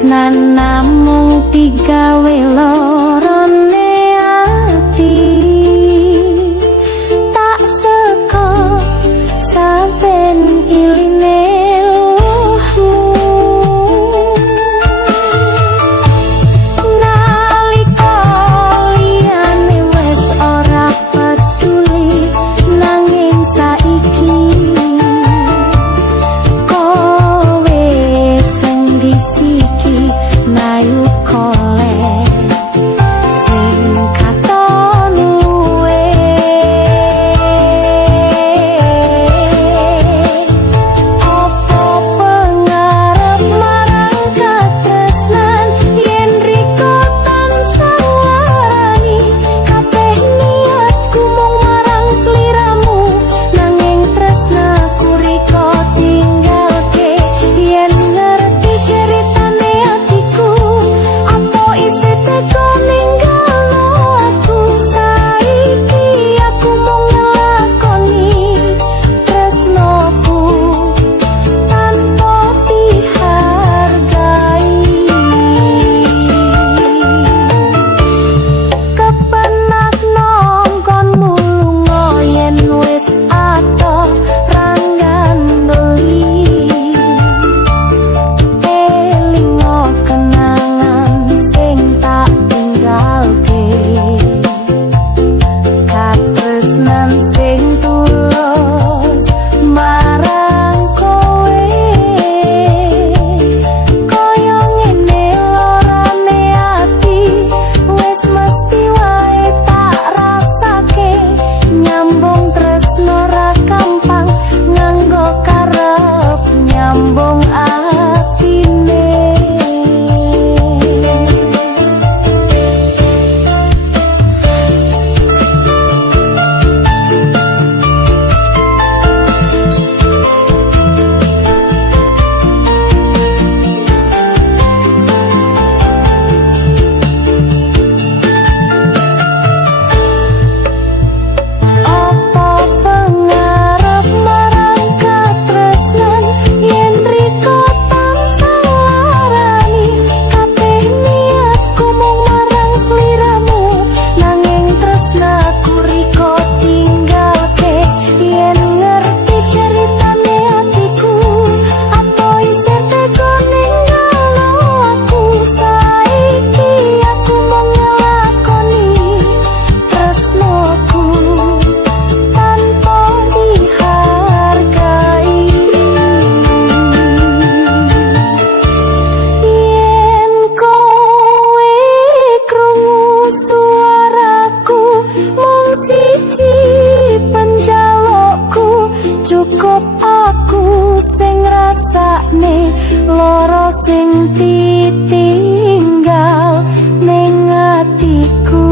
katresnan namung digawe lorone ati tak seko saben iline luhmu nalika liyane wis ora peduli nanging saiki kowe sing disiki nayu koleh sing katon luwe opo pengarep marang katresnan yen riko tansah larani kabeh niatku mung marang sliramu nanging tresnaku riko tinggalke yen ngerti ceritane atiku apa isih tega ninggalo aku saiki aku mung nglakoni tresnoku tanpa dihargai kepenak nongkon mulunga yen wis atoh ranggan beli elingo kenangan sing tak tinggalke katresnan sing tulus marang kowe koyo ngene lorone ati wis mesti wae tak rasake nyambung tresno ra gampang nganggo karep nyambung atine opo pengarep marang katresnan yen riko tansah larani kabeh niatku mung marang sliramu nanging tresnaku riko tinggalke yen ngerti ceritane atiku apa isih tega ninggalo aku saiki aku mung nglakoni tresnoku tanpa dihargai yen kowe krungu suaraku mung siji penjalukku cukup aku sing rasakne loro sing ditinggal ning atiku.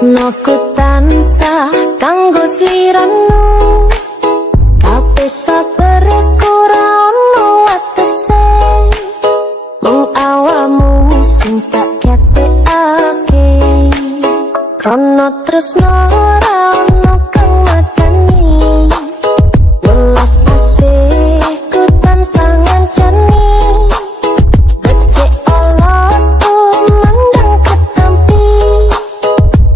Tresnoku tansah kanggo sliramu, kabeh sabar kurang ono watese, mung awamu sing tak gatekake. Krono tresno ora ono kang madani, welas asih ku tansah ngancani. Becik olotku mendang ketampi,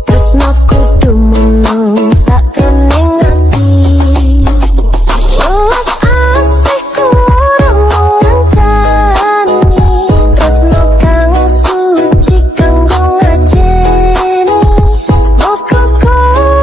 tresno kudu menang sakroning ati. Welas asih ku ora mau ngancani, tresno kang suci kanggo ngajeni. Moga kowe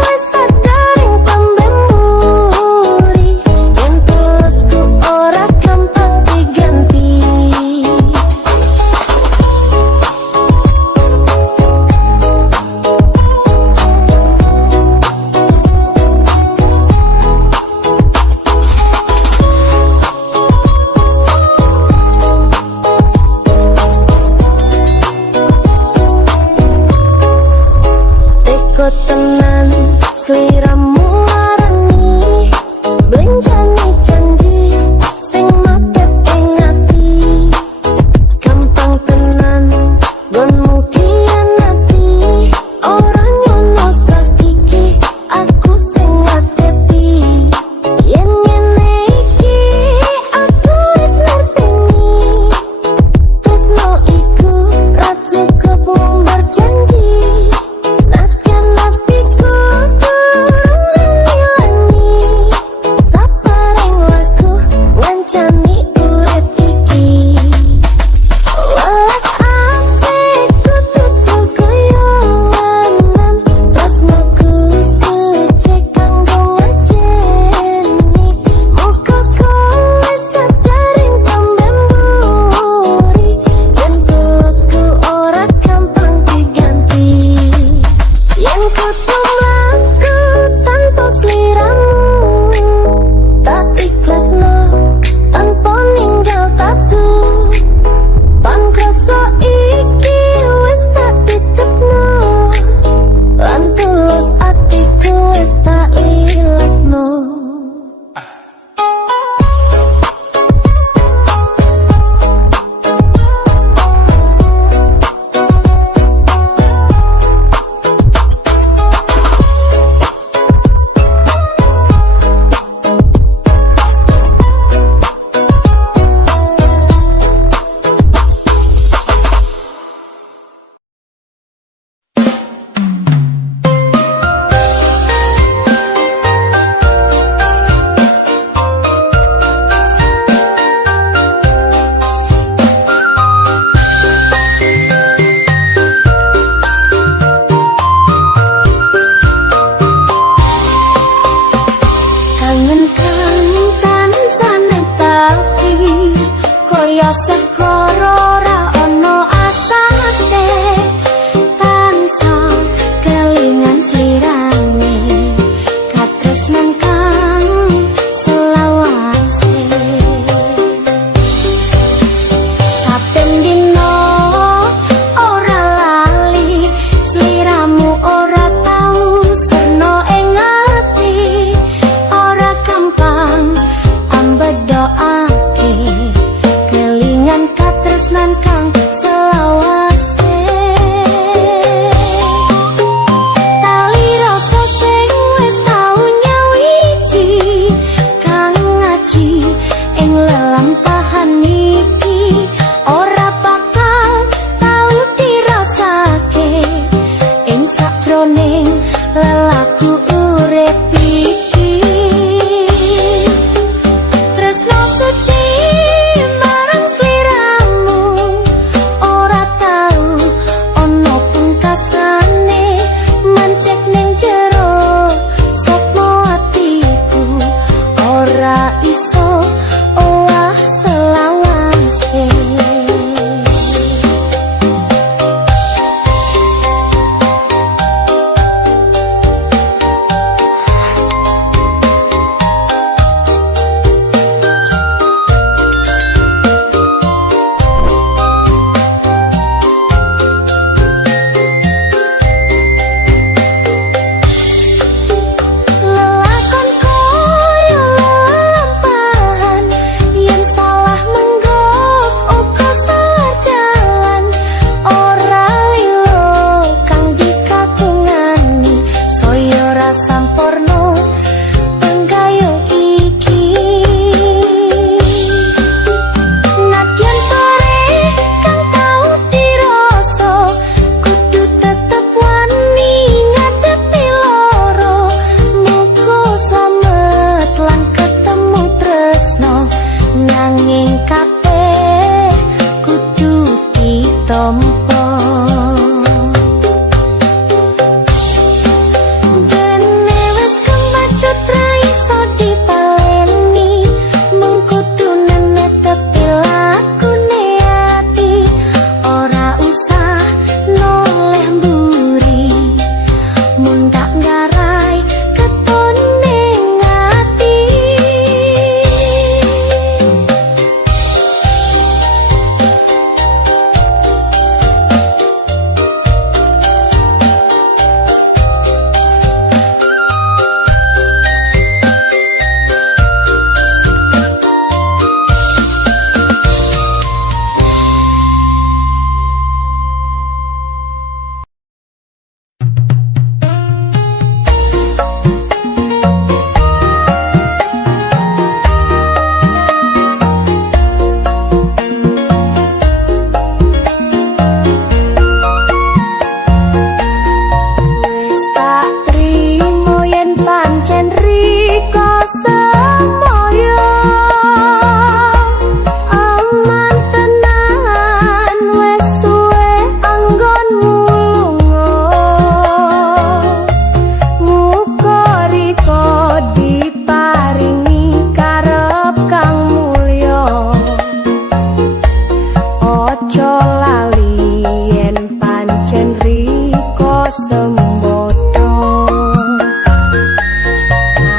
sembodo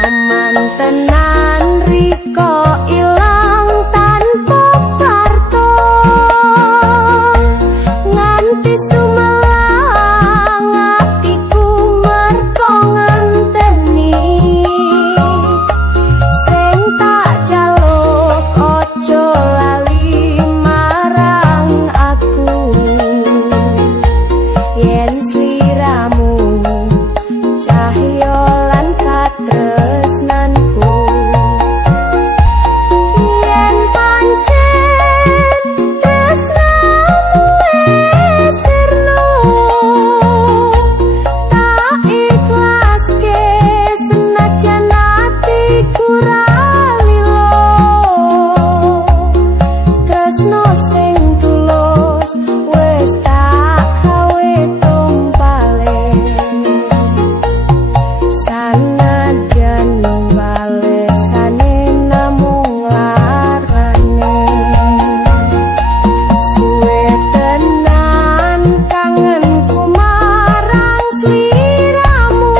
aman tenan riko ilang tanpa parto nganti sumelang atiku merko ngenteni sing tak jaluk ojo lali marang aku yen sliramu cahya lan katresnanku yen pancen tresnamu wis sirna tak ikhlaske senajan atiku ra lilo tresno sing tulus wis tak gawe tumpale sanajan balesane namung larane suwe tenan kangenku marang sliramu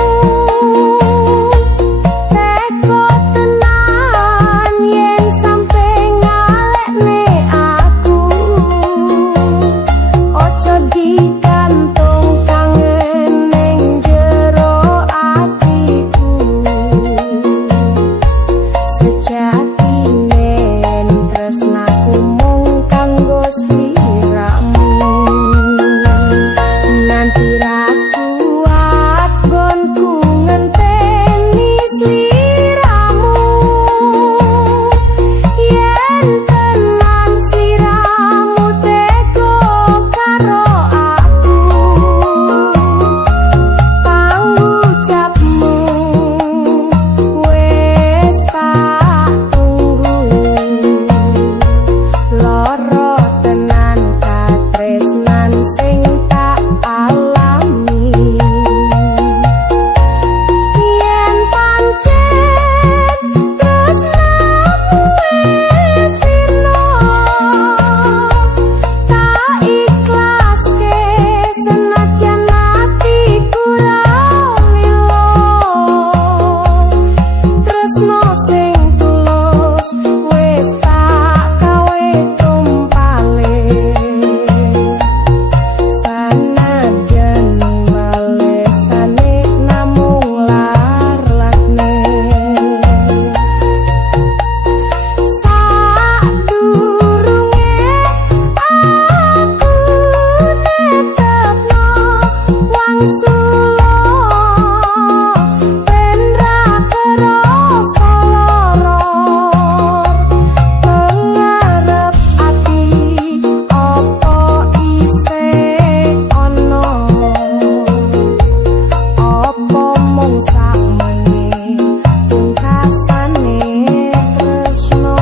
teko tenan yen sampe ngalekne aku ojo digantung kangen ning jero atiku sejatine tresnaku mung kanggo sliramu nanti ra kuat gonku ngenteni sliramu yen tenan sliramu teko karo aku pangucapmu wis tak tunggu loro tenan katresnan sing tak alami yen pancen tresnamu wis sirna tak ikhlaske senajan atiku ra lilo tresno sing tulus wis tak gawe tumpale sanajan balesane namung larane sadurunge aku netepno wangsulo ben ra kerasa loror pengarep ati opo isih ono opo mung sakmene pungkasane tresno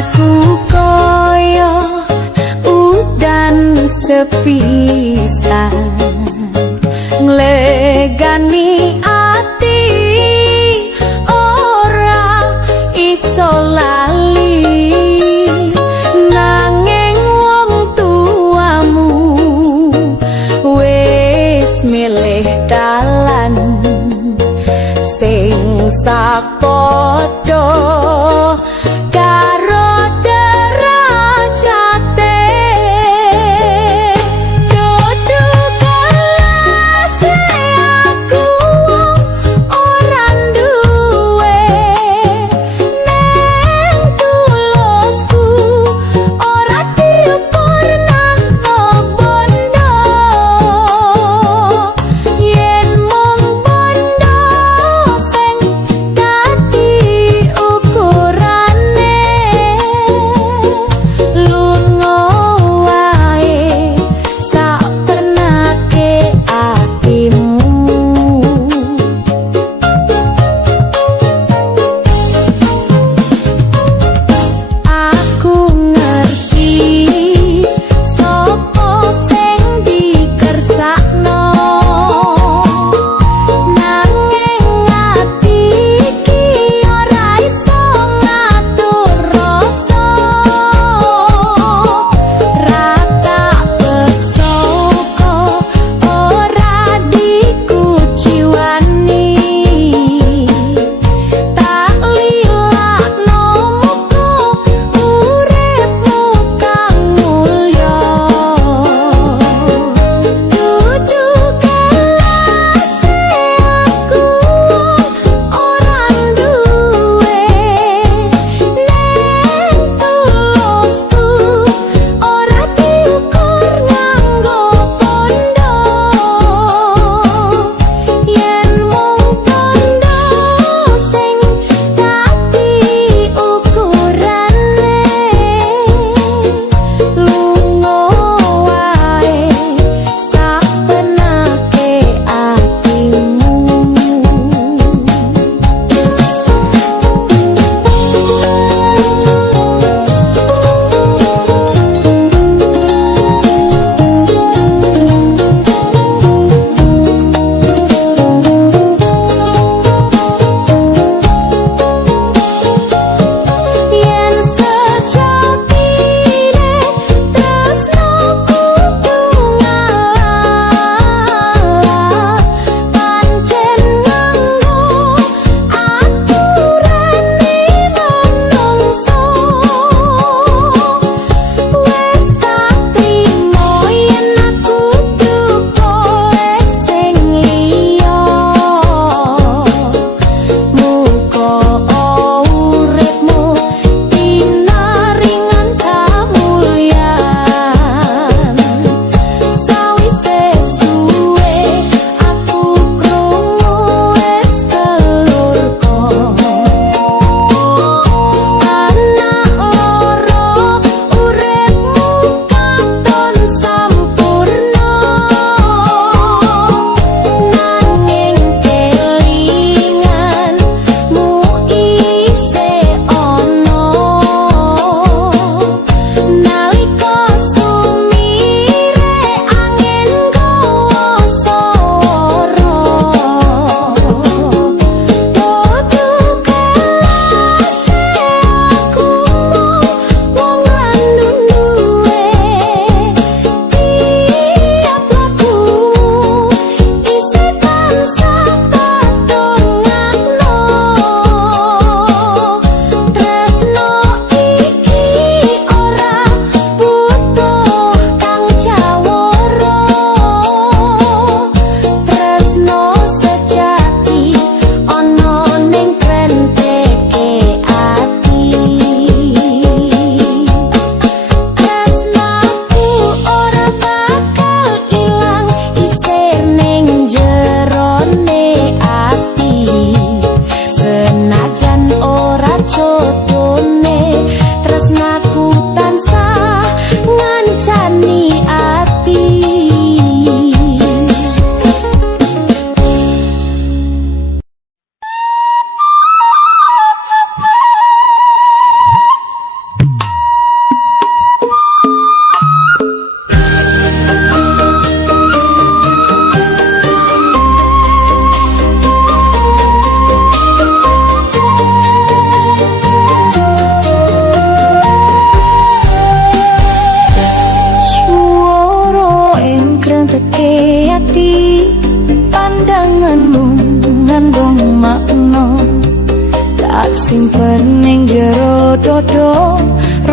Aku koyo udan sepisan nglegani ati ora iso lali nanging wong tuamu wis milih dalan sing sapodo karo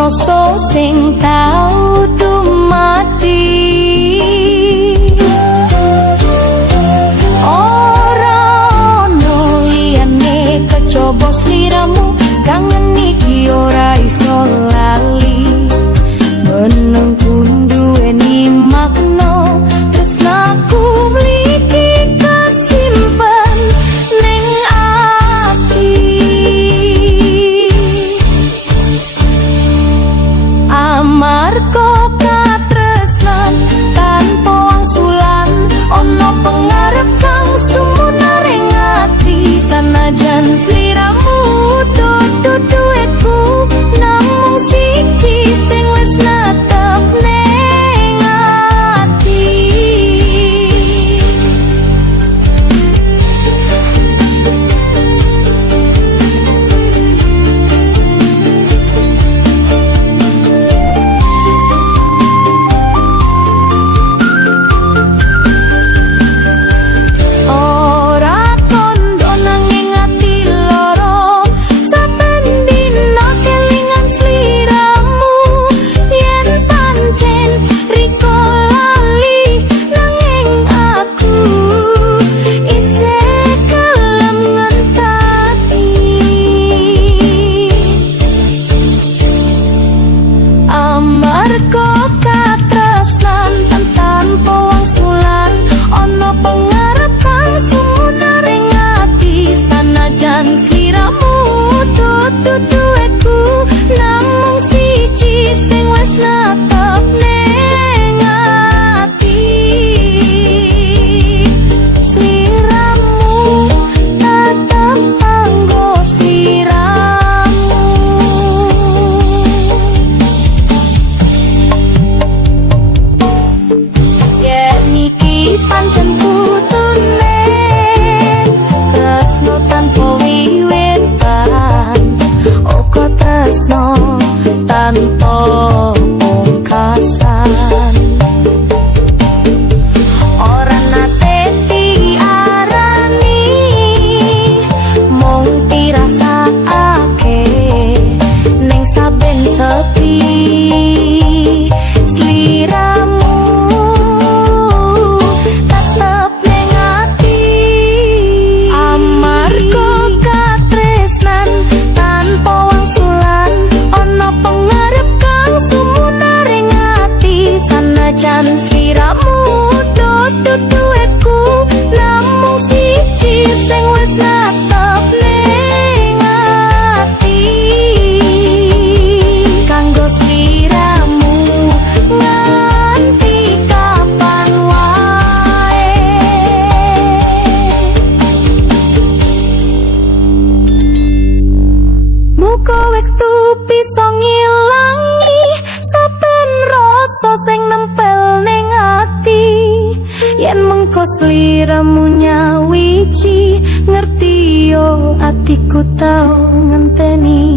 rasa sing tau dumadi. Ora ono liyane kejaba sliramu, kangen iki ora iso lali. Menunggu duweni makna, tresnaku mliki kasimpen ning ati. Amarga katresnan tanpa wangsulan, ono pengarep kang sumunar ing ati. Sanajan sliramu dudu duweku, namung siji sing wis netep ning ati. Ora kondo nanging ati loro, saben dina kelingan sliramu. Yen pancen riko lali, nanging aku isih kelem ngenteni. Amarga katresnan tanpa wangsulan, ono pengarep kang sumunar ing ati. Sanajan sliramu dudu duweku, namung siji sing wis netep ning ati. Sliramu tetep kanggo sliramu. Yen iki pancen kutune, tresno tanpa wiwitan, uga tresno tanpa pungkasan. Ora nate diarani, mung dirasakake ning saben sepi. Sliramu tetep ning ati. Amarga katresnan tanpa wangsulan, ono pengarep kang sumunar ing ati. Sanajan sliramu dudu duweku, namung siji sing wis netep ning ati. Kanggo sliramu nganti kapan wae. Muga wektu bisa ngilangi saben rasa sing nempel ning ati. Yen mengko sliramu nyawiji, ngerti yo atiku tau ngenteni.